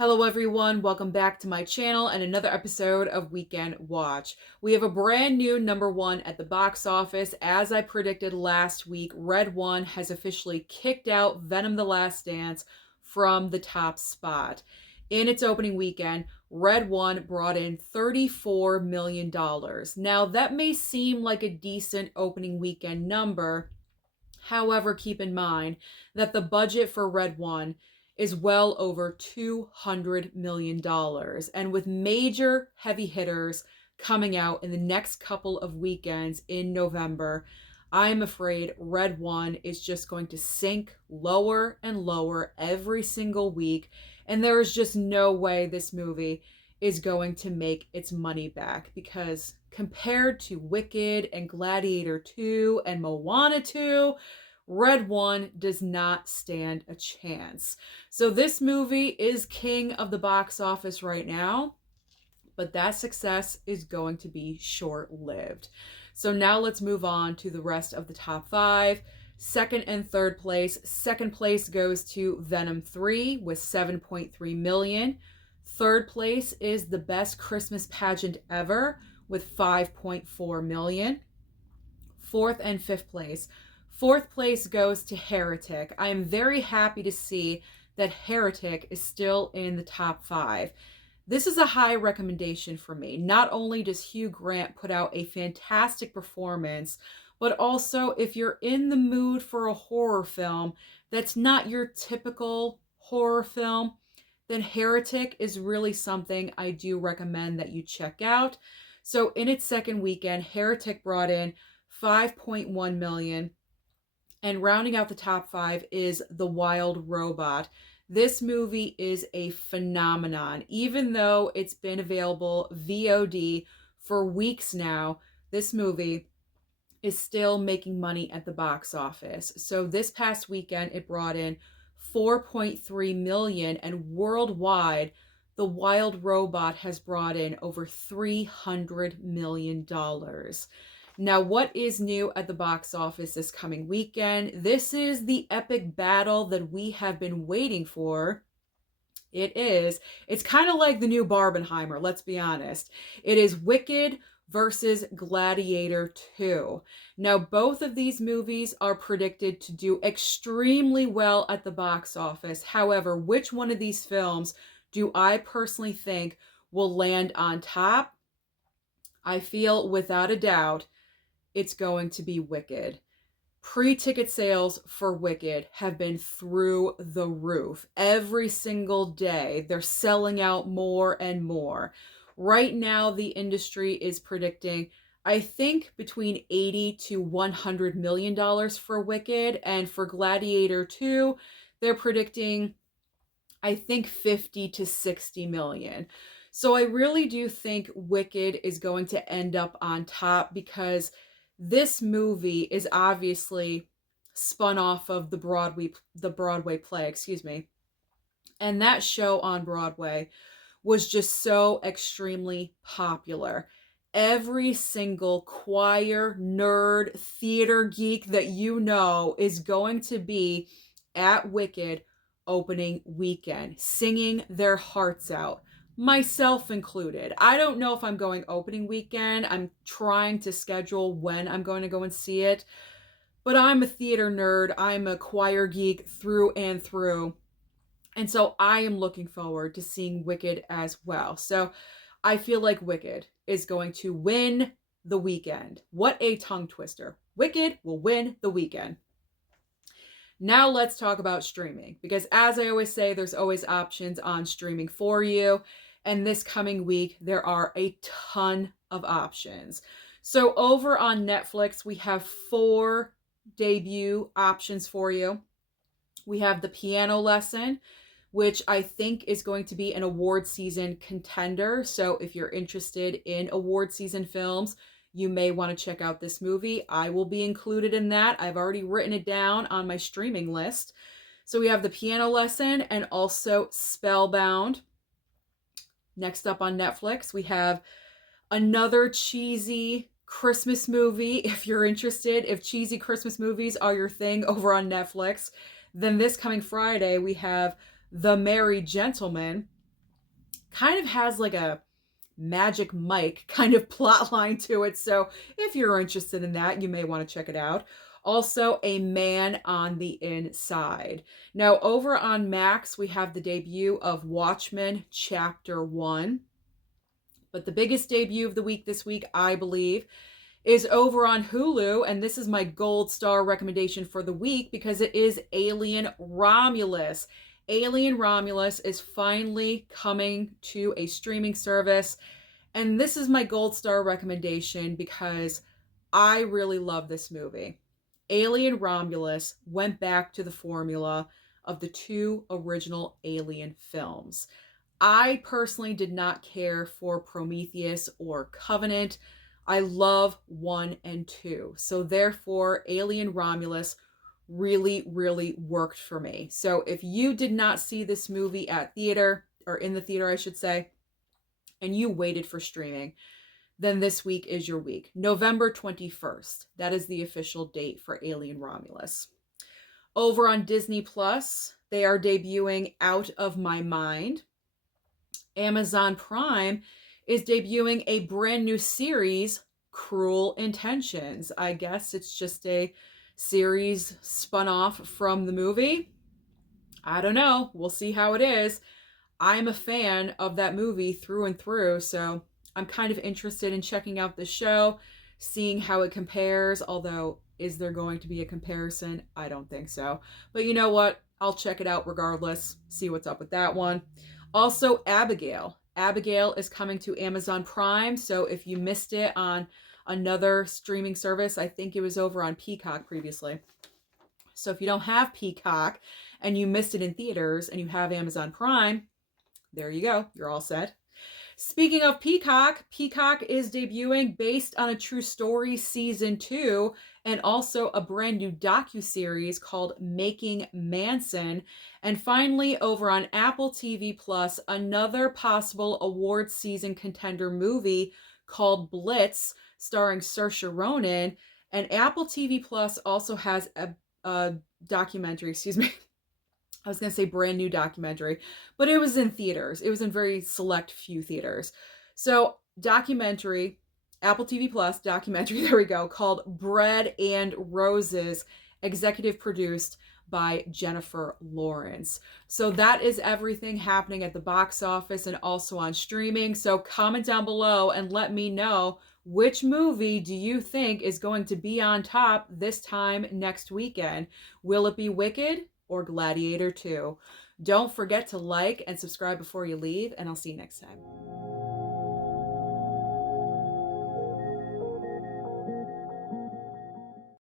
Hello everyone, welcome back to my channel and another episode of Weekend Watch. We have a brand new #1 at the box office. As I predicted last week, Red One has officially kicked out Venom: The Last Dance from the top spot. In its opening weekend, Red One brought in $34 million. Now that may seem like a decent opening weekend number. However, keep in mind that the budget for Red One is well over $200 million. And with major heavy hitters coming out in the next couple of weekends in November, I'm afraid Red One is just going to sink lower and lower every single week. And there is just no way this movie is going to make its money back, because compared to Wicked and Gladiator 2 and Moana 2, Red One does not stand a chance. So this movie is king of the box office right now, but that success is going to be short-lived. So now let's move on to the rest of the top five. Second and third place. Second place goes to Venom 3 with $7.3 million. Third place is The Best Christmas Pageant Ever with $5.4 million. Fourth and fifth place. Fourth place goes to Heretic. I am very happy to see that Heretic is still in the top five. This is a high recommendation for me. Not only does Hugh Grant put out a fantastic performance, but also if you're in the mood for a horror film that's not your typical horror film, then Heretic is really something I do recommend that you check out. So in its second weekend, Heretic brought in $5.1 million. And rounding out the top five is The Wild Robot. This movie is a phenomenon. Even though it's been available VOD for weeks now, this movie is still making money at the box office. So this past weekend, it brought in $4.3 million, and worldwide, The Wild Robot has brought in over $300 million. Now, what is new at the box office this coming weekend? This is the epic battle that we have been waiting for. It is. It's kind of like the new Barbenheimer, let's be honest. It is Wicked versus Gladiator 2. Now, both of these movies are predicted to do extremely well at the box office. However, which one of these films do I personally think will land on top? I feel without a doubt it's going to be Wicked. Pre-ticket sales for Wicked have been through the roof. Every single day, they're selling out more and more. Right now, the industry is predicting, I think, between $80 to $100 million for Wicked. And for Gladiator 2, they're predicting, I think, 50 to 60 million. So I really do think Wicked is going to end up on top, because this movie is obviously spun off of the Broadway play, And that show on Broadway was just so extremely popular. Every single choir, nerd, theater geek that you know is going to be at Wicked opening weekend, singing their hearts out. Myself included. I don't know if I'm going opening weekend. I'm trying to schedule when I'm going to go and see it. But I'm a theater nerd. I'm a choir geek through and through. And so I am looking forward to seeing Wicked as well. So I feel like Wicked is going to win the weekend. What a tongue twister. Wicked will win the weekend. Now let's talk about streaming, because as I always say, there's always options on streaming for you. And this coming week, there are a ton of options. So over on Netflix, we have 4 debut options for you. We have The Piano Lesson, which I think is going to be an award season contender. So if you're interested in award season films, you may want to check out this movie. I will be included in that. I've already written it down on my streaming list. So we have The Piano Lesson and also Spellbound. Next up on Netflix, we have another cheesy Christmas movie. If you're interested, if cheesy Christmas movies are your thing over on Netflix, then this coming Friday, we have The Merry Gentleman. kind of has like a Magic Mike kind of plot line to it. So if you're interested in that, you may want to check it out. Also, A Man on the Inside. Now, over on Max, we have the debut of Watchmen Chapter 1. But the biggest debut of the week this week, I believe, is over on Hulu. And this is my gold star recommendation for the week because it is Alien Romulus. Alien Romulus is finally coming to a streaming service. And this is my gold star recommendation because I really love this movie. Alien Romulus went back to the formula of the two original Alien films. I personally did not care for Prometheus or Covenant. I love 1 and 2. So therefore, Alien Romulus really, really worked for me. So if you did not see this movie at theater, or in the theater, I should say, and you waited for streaming, then this week is your week. November 21st. That is the official date for Alien Romulus. Over on Disney Plus, they are debuting Out of My Mind. Amazon Prime is debuting a brand new series, Cruel Intentions. I guess it's just a series spun off from the movie. I don't know. We'll see how it is. I'm a fan of that movie through and through, so I'm kind of interested in checking out the show, seeing how it compares, although is there going to be a comparison? I don't think so. But you know what? I'll check it out regardless, see what's up with that one. Also, Abigail. Abigail is coming to Amazon Prime, so if you missed it on another streaming service, I think it was over on Peacock previously. So if you don't have Peacock and you missed it in theaters and you have Amazon Prime, there you go. You're all set. Speaking of Peacock, Peacock is debuting Based on a True Story Season 2 and also a brand new docuseries called Making Manson. And finally, over on Apple TV Plus, another possible award season contender movie called Blitz, starring Saoirse Ronan. And Apple TV Plus also has a documentary, I was going to say brand new documentary, but it was in theaters. It was in very select few theaters. So documentary, Apple TV Plus documentary, there we go, called Bread and Roses, executive produced by Jennifer Lawrence. So that is everything happening at the box office and also on streaming. So comment down below and let me know, which movie do you think is going to be on top this time next weekend? Will it be Wicked or Gladiator 2? Don't forget to like and subscribe before you leave, and I'll see you next time.